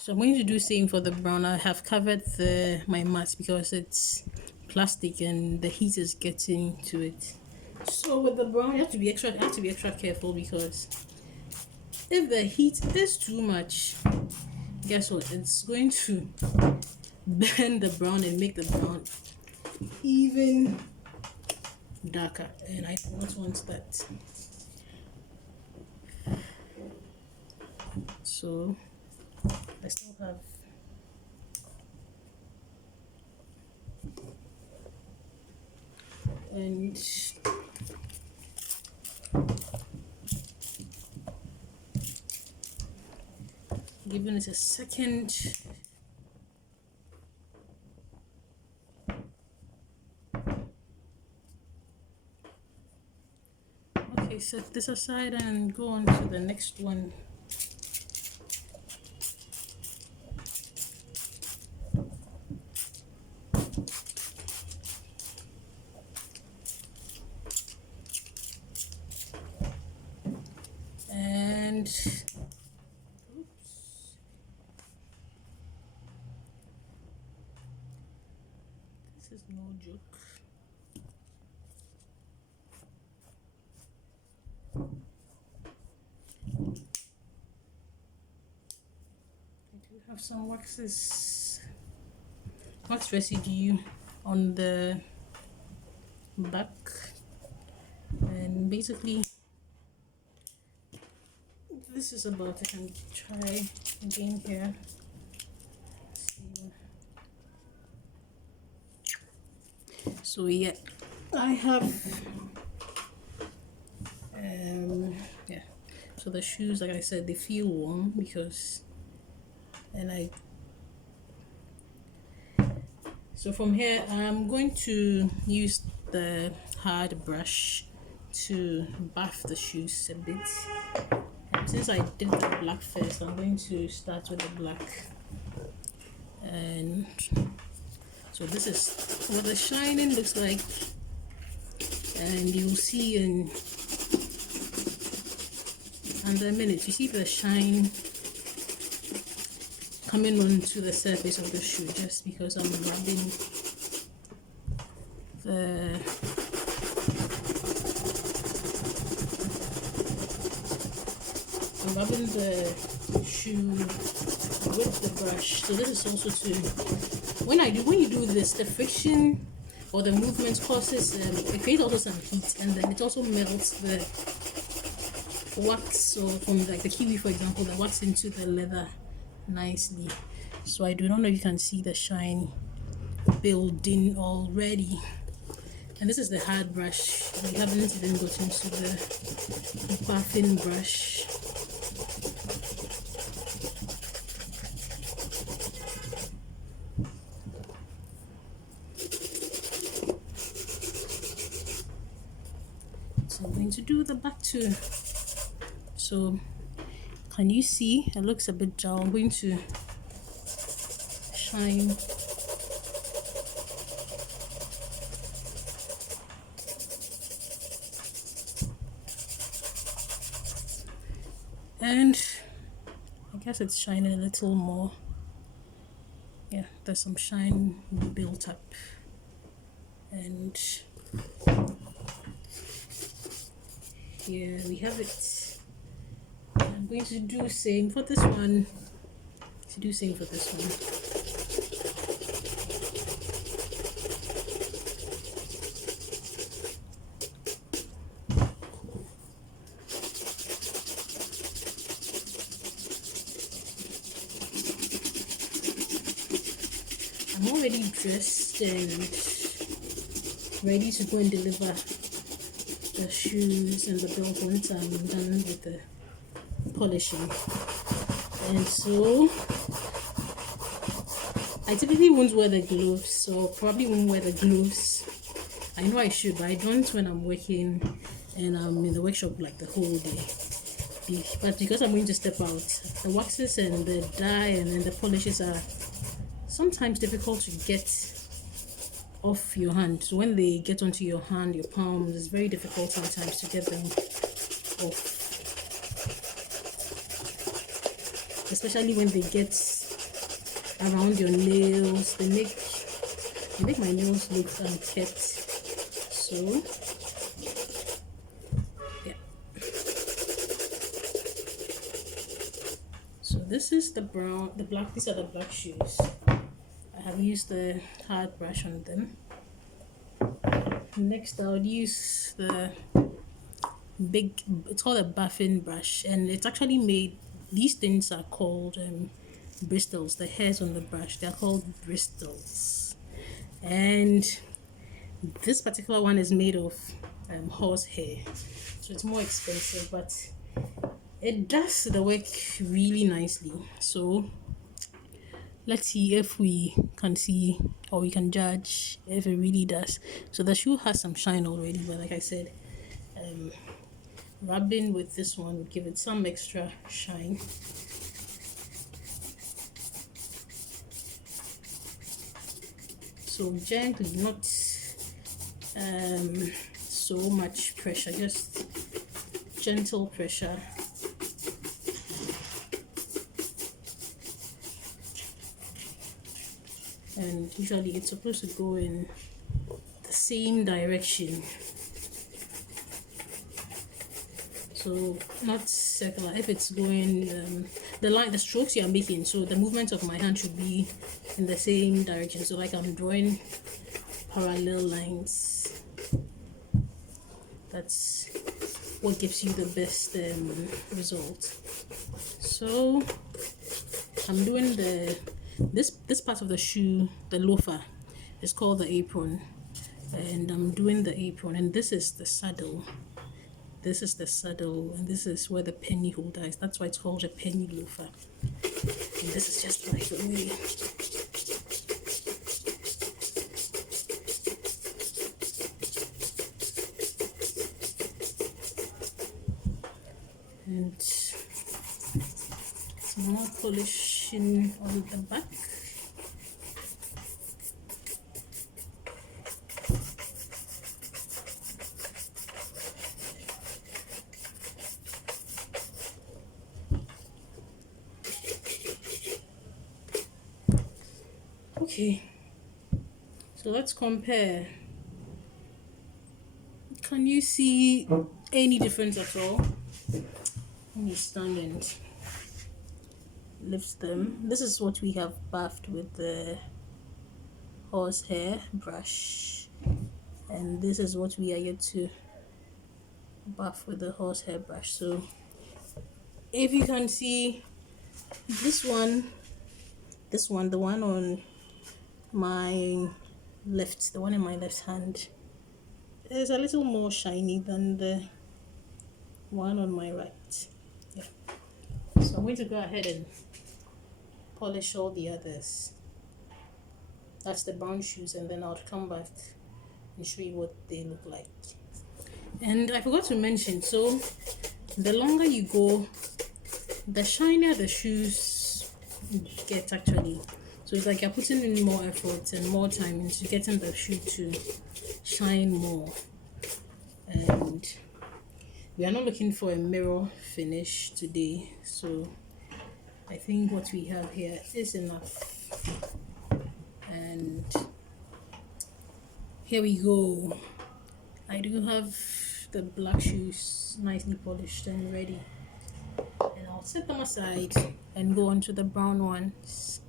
So I'm going to do same for the brown. I have covered my mat because it's plastic and the heat is getting to it. So with the brown, you have to be extra careful because if the heat is too much, guess what? It's going to burn the brown and make the brown even darker, and I do not want that. So I still have and giving it a second. Okay, set this aside and go on to the next one. And oops, this is no joke. I do have some wax residue on the back, and basically this is about it. I can try again here. So yeah, I have yeah, so the shoes, like I said, they feel warm because, and so from here I'm going to use the hard brush to buff the shoes a bit. And since I did the black first, I'm going to start with the black. And so this is what the shining looks like, and you'll see in under a minute, you see the shine coming onto the surface of the shoe just because I'm rubbing the shoe with the brush. So this is also to when you do this, the friction or the movement causes it creates also some heat, and then it also melts the wax. So from like the kiwi, for example, the wax into the leather nicely. So I do not know if you can see the shine building already. And this is the hard brush. We haven't even gotten to the buffing brush. So I'm going to do the back too. So can you see it looks a bit dull? I'm going to shine and I guess it's shining a little more. Yeah, there's some shine built up, and here we have it. I'm going to do same for this one. I'm already dressed and ready to go and deliver the shoes and the belt once I'm done with the polishing. And so I typically won't wear the gloves, so probably won't wear the gloves. I know I should, but I don't when I'm working and I'm in the workshop like the whole day. But because I'm going to step out, the waxes and the dye and then the polishes are sometimes difficult to get off your hand. So when they get onto your hand, your palms, it's very difficult sometimes to get them off, especially when they get around your nails. They make my nails look kept. So yeah. So this is the black. These are the black shoes. I have used the hard brush on them. Next, I would use the big, it's called a buffing brush, and it's actually made, these things are called bristles. The hairs on the brush, they're called bristles. And this particular one is made of horse hair, so it's more expensive, but it does the work really nicely. So let's see if we can see, or we can judge if it really does. So the shoe has some shine already, but like I said, rubbing with this one would give it some extra shine. So gently, not so much pressure, just gentle pressure. And usually it's supposed to go in the same direction, so not circular. If it's going the strokes you are making, so the movement of my hand should be in the same direction, so like I'm drawing parallel lines. That's what gives you the best result. So I'm doing this part of the shoe, the loafer, is called the apron, and I'm doing the apron, and this is the saddle. This is the saddle, and this is where the penny holder is. That's why it's called a penny loafer. And this is just like the way. And some more polishing on the back. Okay, so let's compare. Can you see any difference at all? Let me stand and lift them. This is what we have buffed with the horsehair brush, and this is what we are yet to buff with the horsehair brush. So if you can see, the one on my left, the one in my left hand, is a little more shiny than the one on my right. Yeah. So I'm going to go ahead and polish all the others. That's the brown shoes, and then I'll come back and show you what they look like. And I forgot to mention, so the longer you go, the shinier the shoes get actually. So it's like you're putting in more effort and more time into getting the shoe to shine more. And we are not looking for a mirror finish today, so I think what we have here is enough. And here we go. I do have the black shoes nicely polished and ready, and I'll set them aside and go on to the brown ones.